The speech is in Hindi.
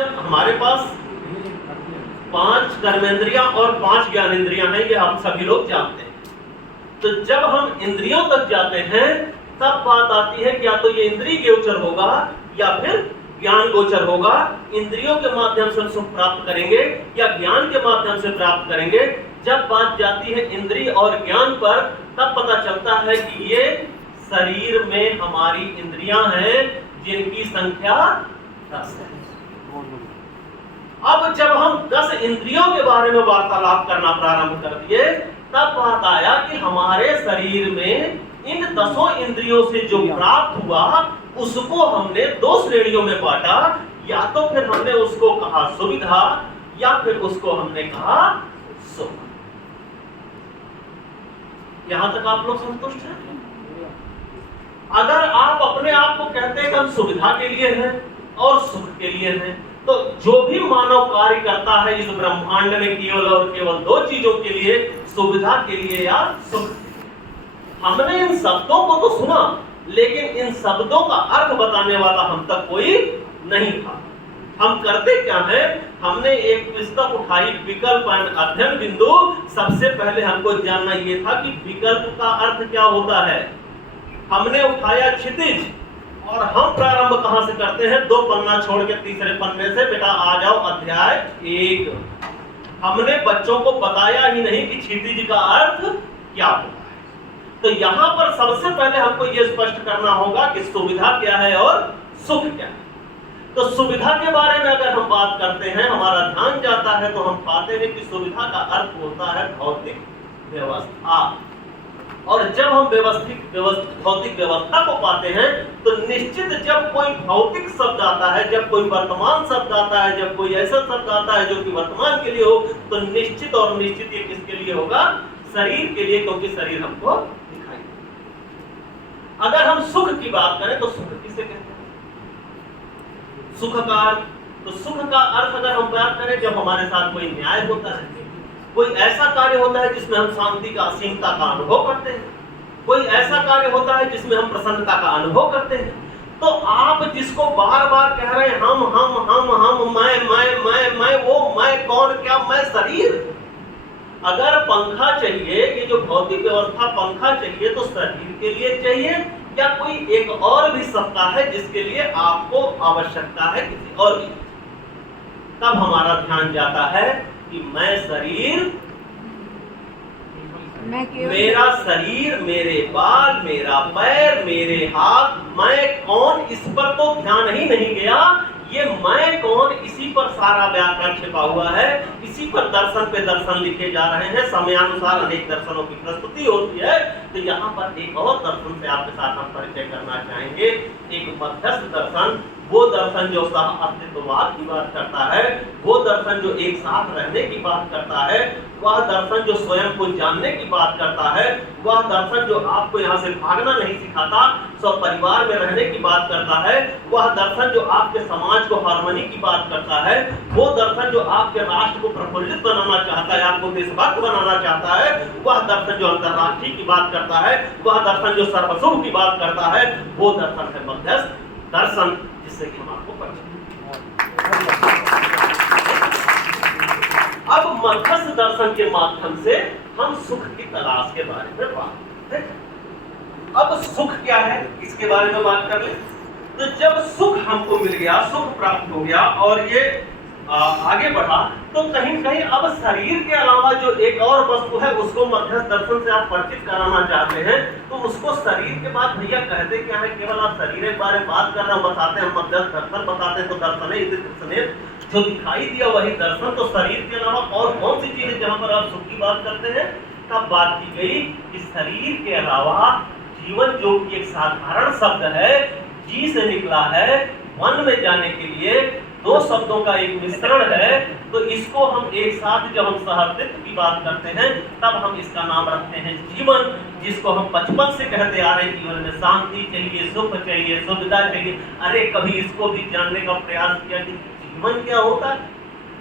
हमारे पास 5 कर्मेंद्रियां और 5 ज्ञानेंद्रियां हैं, ये हम सभी लोग जानते हैं। तो जब हम इंद्रियों तक जाते हैं तब बात आती है कि या तो ये इंद्रिय गोचर होगा या फिर ज्ञान गोचर होगा। इंद्रियों के माध्यम से सुख प्राप्त करेंगे या ज्ञान के माध्यम से प्राप्त करेंगे। जब बात जाती है इंद्रिय और ज्ञान पर तब पता चलता है कि ये शरीर में हमारी इंद्रियां हैं जिनकी संख्या 10 है। अब जब हम 10 इंद्रियों के बारे में वार्तालाप करना प्रारंभ कर दिए तब बात आया कि हमारे शरीर में इन 10 इंद्रियों से जो प्राप्त हुआ उसको हमने 2 श्रेणियों में बांटा। या तो फिर हमने उसको कहा सुविधा या फिर उसको हमने कहा सुख। यहां तक आप लोग संतुष्ट हैं? अगर आप अपने आप को कहते हैं कि हम सुविधा के लिए हैं और सुख के लिए हैं, तो जो भी मानव कार्य करता है इस ब्रह्मांड में केवल और केवल 2 चीजों के लिए, सुविधा के लिए या सुख के लिए। हमने इन शब्दों को तो सुना लेकिन इन शब्दों का अर्थ बताने वाला हम तक कोई नहीं था। हम करते क्या है, हमने एक पुस्तक उठाई विकल्प अध्ययन बिंदु। सबसे पहले हमको जानना यह था कि विकल्प का अर्थ क्या होता है। हमने उठाया क्षितिज और हम प्रारंभ कहां से करते हैं, 2 पन्ना छोड़ के तीसरे पन्ने से, बेटा आ जाओ अध्याय 1। हमने बच्चों को बताया ही नहीं कि क्षितिज का अर्थ क्या होता है। तो यहां पर सबसे पहले हमको यह स्पष्ट करना होगा कि सुविधा क्या है और सुख क्या है। तो सुविधा के बारे में अगर हम बात करते हैं, हमारा ध्यान जाता है तो हम पाते हैं कि सुविधा का अर्थ होता है भौतिक व्यवस्था। और जब हम भौतिक व्यवस्था को पाते हैं तो निश्चित जब कोई भौतिक शब्द आता है, जब कोई वर्तमान शब्द आता है, जब कोई ऐसा शब्द आता है जो कि वर्तमान के लिए हो, तो निश्चित और निश्चित ये किसके लिए होगा, शरीर के लिए, क्योंकि शरीर हमको दिखाई देता। अगर हम सुख की बात करें तो सुख किसे कहते हैं, सुख का अर्थ, तो सुख का अर्थ अगर हम बात करें जब हमारे साथ कोई न्याय होता है, कोई ऐसा कार्य होता है जिसमें हम शांति का असीमता का अनुभव करते हैं, कोई ऐसा कार्य होता है जिसमें हम प्रसन्नता का अनुभव करते हैं। तो आप जिसको बार बार कह रहे हैं हम मैं, वो मैं कौन, क्या मैं शरीर। अगर पंखा चाहिए, ये जो भौतिक व्यवस्था पंखा चाहिए तो शरीर के लिए चाहिए या कोई एक और भी सत्ता है जिसके लिए आपको आवश्यकता है किसी और भी। तब हमारा ध्यान जाता है कि मैं शरीर, मेरा शरीर, मेरे बाल, मेरा पैर, मेरे हाथ, मैं कौन, इस पर तो ध्यान ही नहीं गया। ये मैं कौन, इसी पर सारा व्याकरण छिपा हुआ है, इसी पर दर्शन पे दर्शन लिखे जा रहे हैं। समयानुसार अनेक दर्शनों की प्रस्तुति होती है। तो यहाँ पर एक और दर्शन से आपके साथ हम परिचय करना चाहेंगे, एक मध्यस्थ दर्शन। वो दर्शन जो सह अस्तित्ववाद की बात करता है, वो दर्शन जो एक साथ रहने की बात करता है, वह दर्शन जो स्वयं को जानने की बात करता है, वह दर्शन जो आपको यहाँ से भागना नहीं सिखाता, सब परिवार में रहने की बात करता है, वह दर्शन जो आपके समाज को हार्मनी की बात करता है, वो दर्शन जो आपके राष्ट्र को प्रफुल्लित बनाना चाहता है, आपको देशभक्त बनाना चाहता है, वह दर्शन जो अंतर्राष्ट्रीय की बात करता है, वह दर्शन जो सर्वसुभ की बात करता है, वो दर्शन है मध्यस्थ दर्शन, जिससे कि हम आपको परिचय। अब मध्यस्थ दर्शन के माध्यम से हम सुख की तलाश के बारे में बात करते हैं। अब सुख क्या है इसके बारे में बात कर ले। तो जब सुख हमको मिल गया, सुख प्राप्त हो गया और ये आगे बढ़ा, तो कहीं कहीं अब शरीर के अलावा जो एक और वस्तु है उसको मध्यस्थ दर्शन से आप परिचित कराना चाहते हैं। तो उसको शरीर के बाद भैया कहते क्या है, केवल आप शरीर के बारे में बात कर रहे हो, बताते हैं मध्यस्थ दर्शन, बताते हैं तो दर्शन है, जो दिखाई दिया वही दर्शन। तो शरीर के अलावा और कौन सी चीज है जहां पर आप सुख की बात करते हैं। तब बात की गई कि शरीर के अलावा जीवन जो कि एक साधारण शब्द है, जी से निकला है, मन में जाने के लिए 2 शब्दों का एक मिश्रण है। तो इसको हम एक साथ जब हम सहअस्तित्व की बात करते हैं तब हम इसका नाम रखते हैं जीवन, जिसको हम बचपन से कहते आ रहे हैं जीवन में शांति चाहिए, सुख चाहिए, सुविधा चाहिए। अरे कभी इसको भी जानने का प्रयास किया कि जीवन क्या होता है।